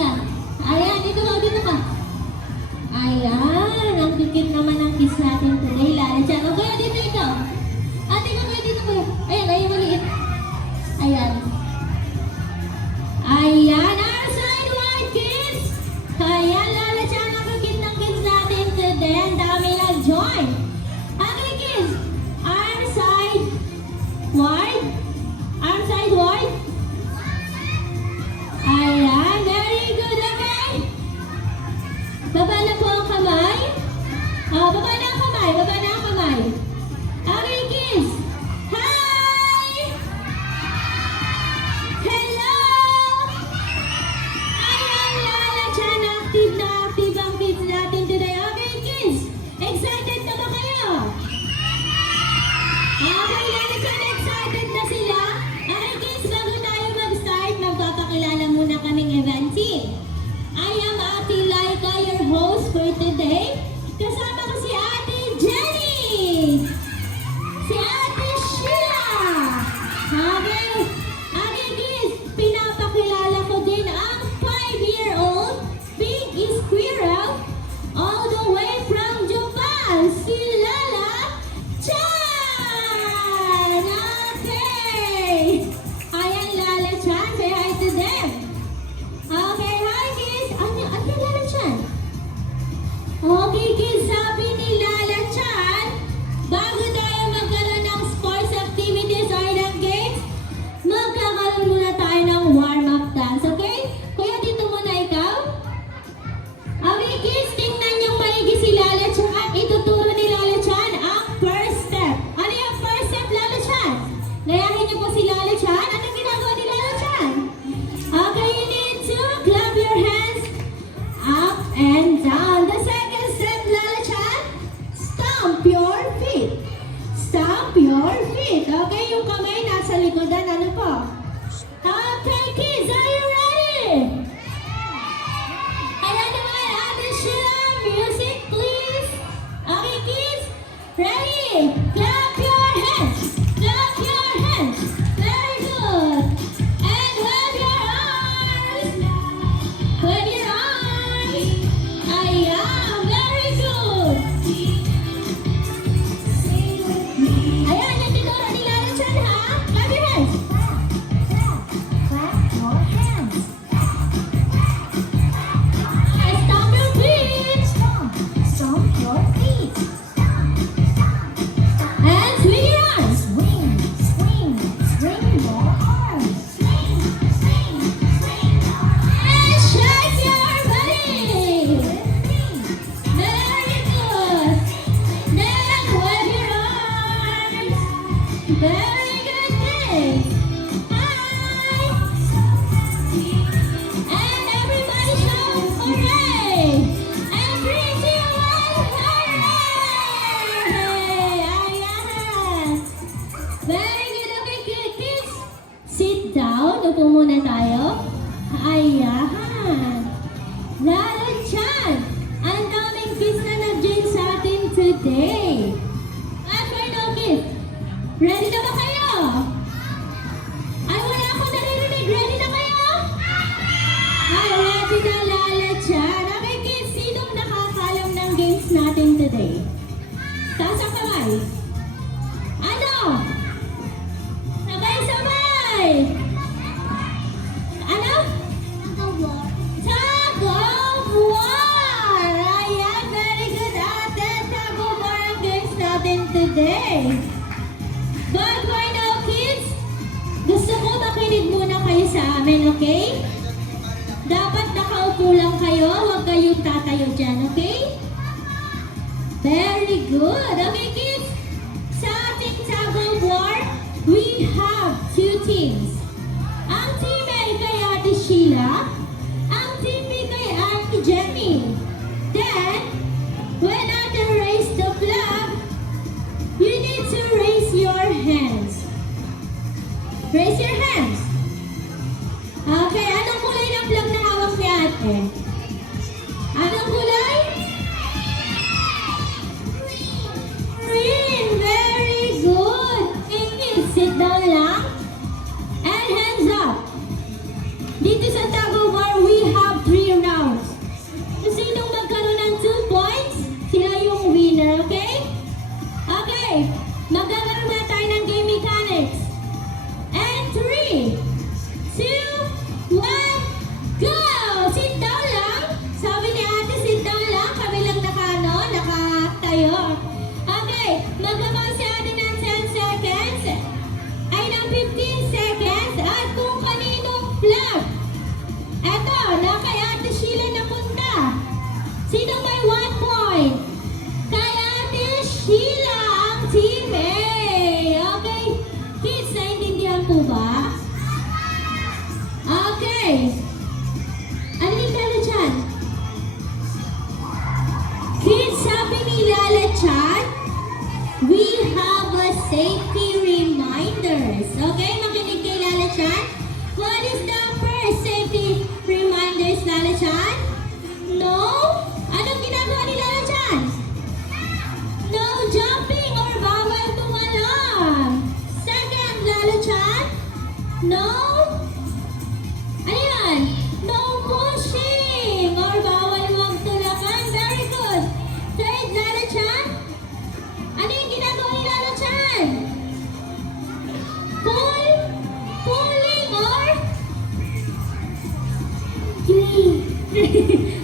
Sheila. Ayan, dito ka, dito ka. Ayan, ang cute naman ang kiss natin today, Lala Chan. O kaya dito ikaw. Ate ka kaya dito kayo. Ayan, ayun maliit. Ayan. Ayan, our sideward kiss. Ayan, Lala Chan, ang cute ng kiss natin today. Ang dami nag-join. Okay, kiss. Arm side wide. Arm side wide. Ayan, very good, okay? Baba na po ang kamay. Baba na ang kamay, baba na ang kamay. Okay, kiss. Hi! Hello! Ayan, Lala Chan, active na active ang kids natin today. Okay, kiss. Excited na ba kayo? Okay, Lala Chan, excited na sila. Okay, kids, bago tayo mag-start, magpapakilala muna kaming event team. I am Ate Laika, your host for today. Kasama ko si Ate Jenny! Si Ate Sheila! Okay, okay kids, pinapakilala ko din ang 5-year-old Pink Squirrel all the way from Japan, si Lala Chan! Okay! Ayan, Lala Chan, say hi to them! Okay, hi kids! Ano Lala Chan? Okay kids, sabi ni Lala Chan, bago tayo magkaroon ng sports activities or ng games, magkakaroon muna tayo ng warm-up dance, okay? Kuya, dito muna ikaw. Okay kids, tingnan niyong maigi si Lala Chan. Ituturo ni Lala Chan ang first step. Ano yung first step, Lala Chan? Gayahin niyo po si Lala Chan. Anong ginagawa ni Lala Chan? Okay, you need to clap your hands up and down. The second step, Lala Chan, stomp your feet. Stomp your feet. Okay, yung kamay nasa likodan. Ano po? Okay, kids, are you ready? Ayan naman, Ate Sheila, music please. Okay, kids, ready? Clap your hands. Clap your hands. Very good. And wave your arms. Wave your arms. Ayan, very good. Ayan, yung tinuro ni Lala Chan, ha? Clap your hands. Clap your hands. And stomp your feet. Stomp your feet. And swing your arms. Swing, swing, swing your arms. Swing, swing, swing your arms. And shake your body. Very good. Then wave your arms. Very good, kids. Hi. And everybody shout hooray. And 3, 2, 1, hooray. Ayan. Very good. Okay, kids. Sit down. Upo muna tayo. Ayan. Lala Chan, ang daming kids na nag-join sa atin today. At right now, kids, ready na ba kayo? Ay, wala ako naririnig. Ready na kayo? Ay, ready na, Lala Chan. Okay, kids, sinong nakakalam ng games natin today? Taas ang kamay. Ano? Sabay-sabay. Ano? Tag of war! Ayan, very good ate. Tag of war ang games natin today. But right now, kids, gusto ko makinig muna kayo sa amin, okay? Dapat nakaupo lang kayo, huwag kayong tatayo dyan, okay? Very good. Okay, kids, sa ating tag of war, we have 2 teams. Ang team A kay Ate Sheila, ang team B kay Ate Jenny. Then, when Ate raise the flag, you need to raise your hands. Raise your hands. Okay, anong kulay ng flag na hawak ni Ate? Anong kulay? safety reminders. Okay, makinig kay Lala Chan. What is the first safety reminders, Lala Chan? No? Anong ginagawa ni Lala Chan? No jumping or bawal tumalon. Second, Lala Chan? No? Ano yan? No pushing or bawal magtulakan. Very good. Third, Lala Chan? Ano yung ginagawa ni Lala Chan? Pulling or?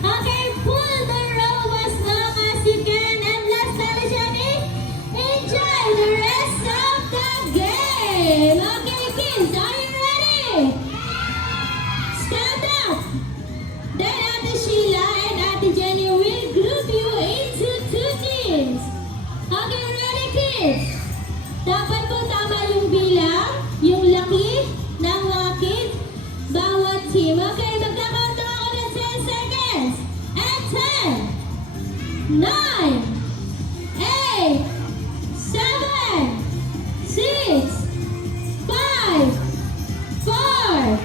Okay, pull the rope as long as you can. And last, Lala Chan, enjoy the rest of the game. Okay, kids, are you ready? Stand up. Then Ate Sheila and Ate Jenny will group you into two teams. Okay, ready kids? Dapat po tama yung bilang, yung laki ng mga kids, bawat team. Okay, magkakaunta ako ng 10 seconds. And 10, 9, 8, 7, 6, 5, 4,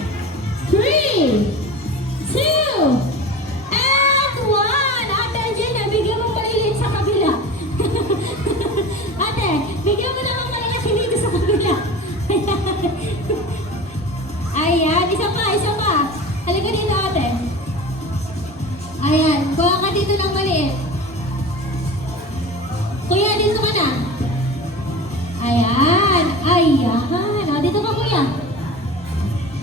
3, 2, and 1. Ate Jenna, bigyan mo malilit sa kabila. Ate, bigyan mo naman malaki dito sa kabila. Ayan, isa pa. Halika dito, ate. Ayan, kuha ka dito ng maliit. Kuya, dito ka na. Ayan. O, dito ka, kuya.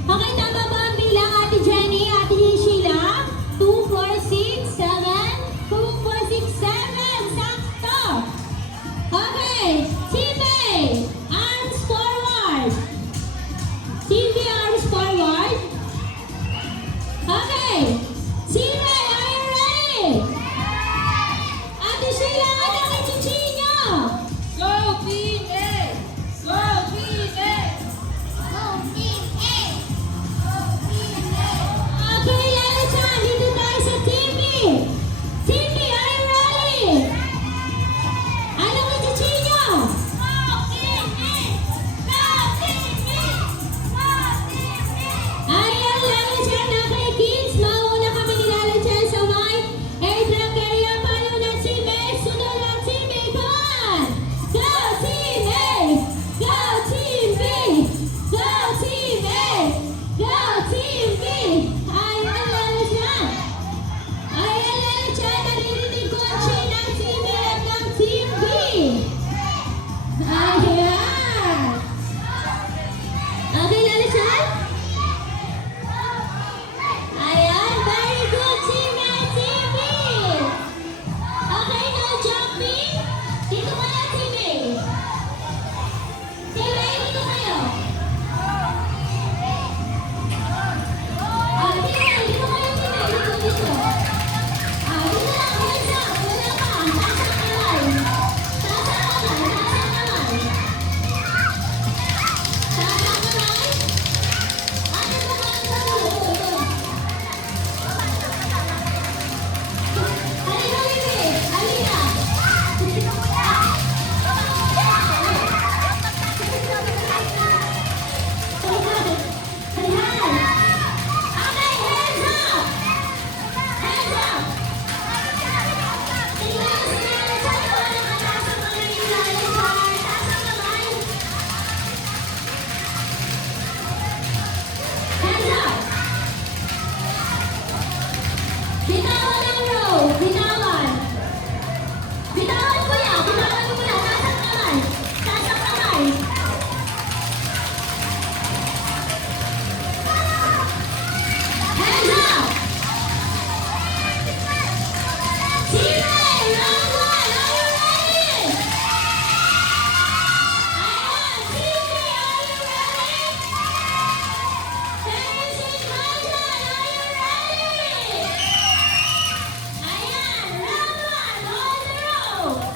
Okay, tama ba ang bilang, Ate Jenny, Ate Sheila? 2, 4, 6, 7. 2, 4, 6, 7. Sakto. Okay. Team A, arms forward. Team B, arms forward. Okay. Team A, are you ready? Ate Sheila, ano ang chichi nyo? Go Team A! Go Team A! Go Team A! Go Team A! Okay, Lala Chan, dito tayo sa Team B. Team B, are you ready? Ano ang chichi nyo? Go Team A! Go Team A! Go Team A! Ayan, Lala Chan, okay kids, mauna kami ni Lala Chan sa may airdrop area. Paano na Team A? Sunod na Team A, come on! Go Team A! Go Team B! Go Team A! Go Team B! Ayan, Lala Chan! Ayan, Lala Chan, naririnig ko ang chain ng Team A at ng Team B! Ayan! Okay, Lala Chan? Ayan, very good, Team A, Team B. Okay, no jumping. Dito ka na, Team A. Team A, dito kayo. Team A, dito kayo, Team A. Dito. Dito lang, hands up. Wala pa. Taas ang kamay. Taas ang kamay. Taas ang kamay. Ano ba ang kamay? Halika, halika. Bitawan ang row. Bitawan. Bitawan mo yan. Bitawan mo muna. Taas ang kamay. Taas ang kamay. Hands up. Team A, round 1. Are you ready? Ayan. Team B, are you ready? Finishing motion. Are you ready? Ayan, round 1, on the row.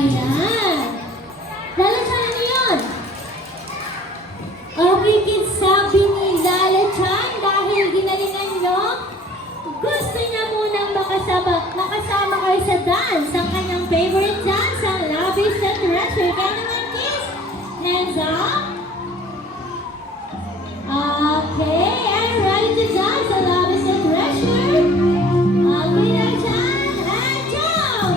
Ayan. Lala-chan, ano yun? Okay, kids, sabi ni Lala-chan, dahil ginalingan nyo, gusto niya munang makasama kayo sa dance. Ang kanyang favorite dance, ang Love is the Treasure. Kaya naman, kids, hands up. Okay, I'm ready to dance. The Love is the Treasure. Okay, Lala-chan, and jump.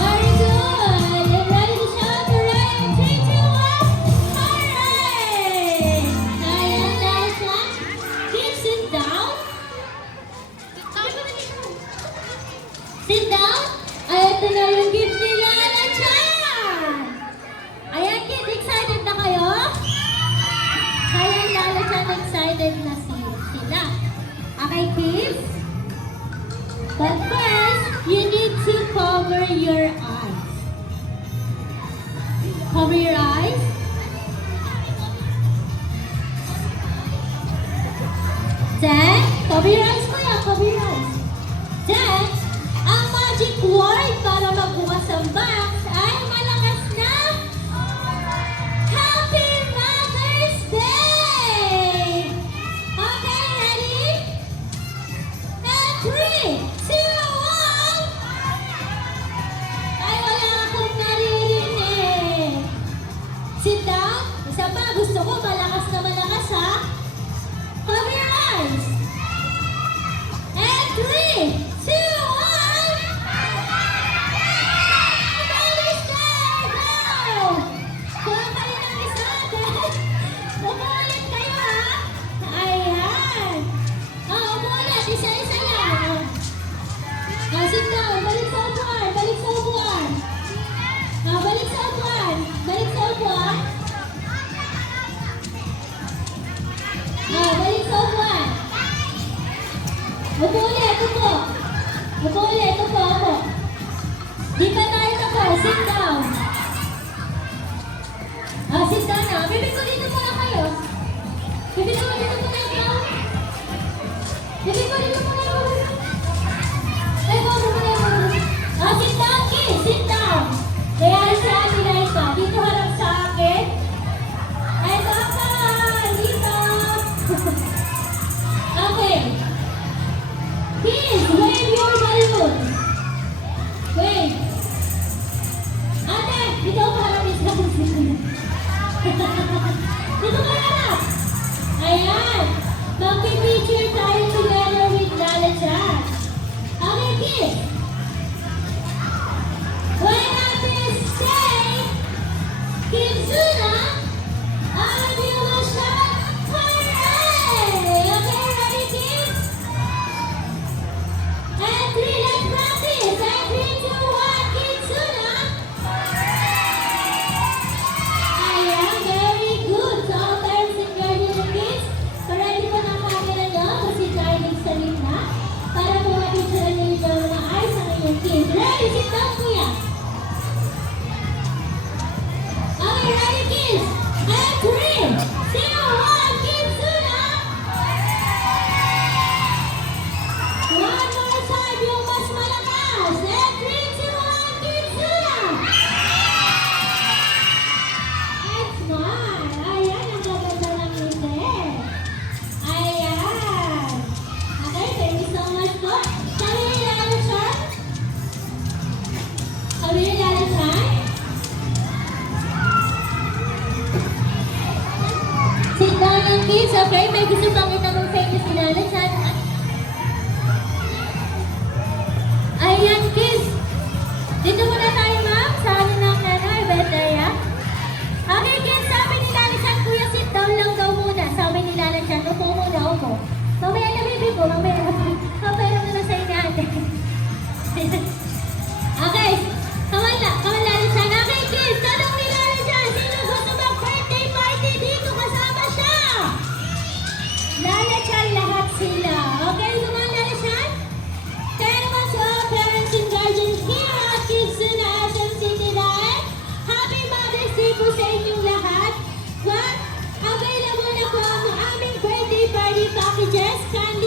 Very good. You ready to shout hooray? 3, 2, 1. Hooray! Ayan, Lala-chan. Kids, sit down. Sit down. Ay, ito na yung gift ni Lala-chan. Ayan, kids, excited na kayo? Ayan, Lala-chan, excited na sila. Okay, kids? But first, you need to cover your eyes. Cover your eyes. Then, cover your eyes ko yan. Cover your eyes. Then, ang magic word para magbukas ang box ay malakas na Happy Mother's Day! Okay, ready? And 3, 2, 1. Ay, wala akong naririnig. Sit down. Isa pa, gusto ko malakas na malakas, ha? Cover your eyes. And 3, 2, 1. Mother's Day! Go! Kuha kayo ng isa. Umulit kayo, ha? Ayan. Umulit. Isa-isa lang. Sit down. Balik sa upuan. Balik sa upuan. Balik sa upuan. Balik sa upuan. Balik sa upuan. Upo ulit. Upo. Upo ulit. Upo. Upo. Di pa tayo tapos. Sit down. Sit down na. Bibig ko dito muna kayo. Bibig ko dito muna ikaw. Bibig ko dito muna ikaw. Sit down, kids. Sit down. Kaya sa amin na ito. Dito harap sa akin. Ito ka. Dito. Okay. Kids, wave your balloon. Wave. Ate, dito ka harap. Dito ka harap. Ayan. Magpipicture tayo together with Lala-chan. Okay, kids. When I say Kizuna, I will a shout hooray! Okay, ready, kids? And 3, let's practice. And 3, 2, 1, Kizuna. Ayan, very good. So, all parents and guardians and kids, ready po na ang camera nyo kasi dahil sa link na para po mapicture nyo yung mga eyes kids, okay? May gusto pang itanong sa inyo si Lala Chan. Ayan, kids. Dito muna tayo, ma'am. Sa ano ng Betlea. Okay, kids. Sabi ni Lala Chan, kuya, sit down lang daw muna. Sabi ni Lala Chan, upo muna, upo. Mamaya na, baby ko. Mamaya na. Mamaya na na sa inyo, ate. Okay. Kawan Lala Chan. Okay, kids. Tanong ni Lala Chan, sino gusto mag-birthday party dito? Kasama siya. Lala Chan, lahat sila. Okay, naman Lala Chan? Kaya naman sa parents and guardians here at Kids na SM City Live. Happy Mother's Day po sa inyong lahat. One, available na po ang aming birthday party packages. Can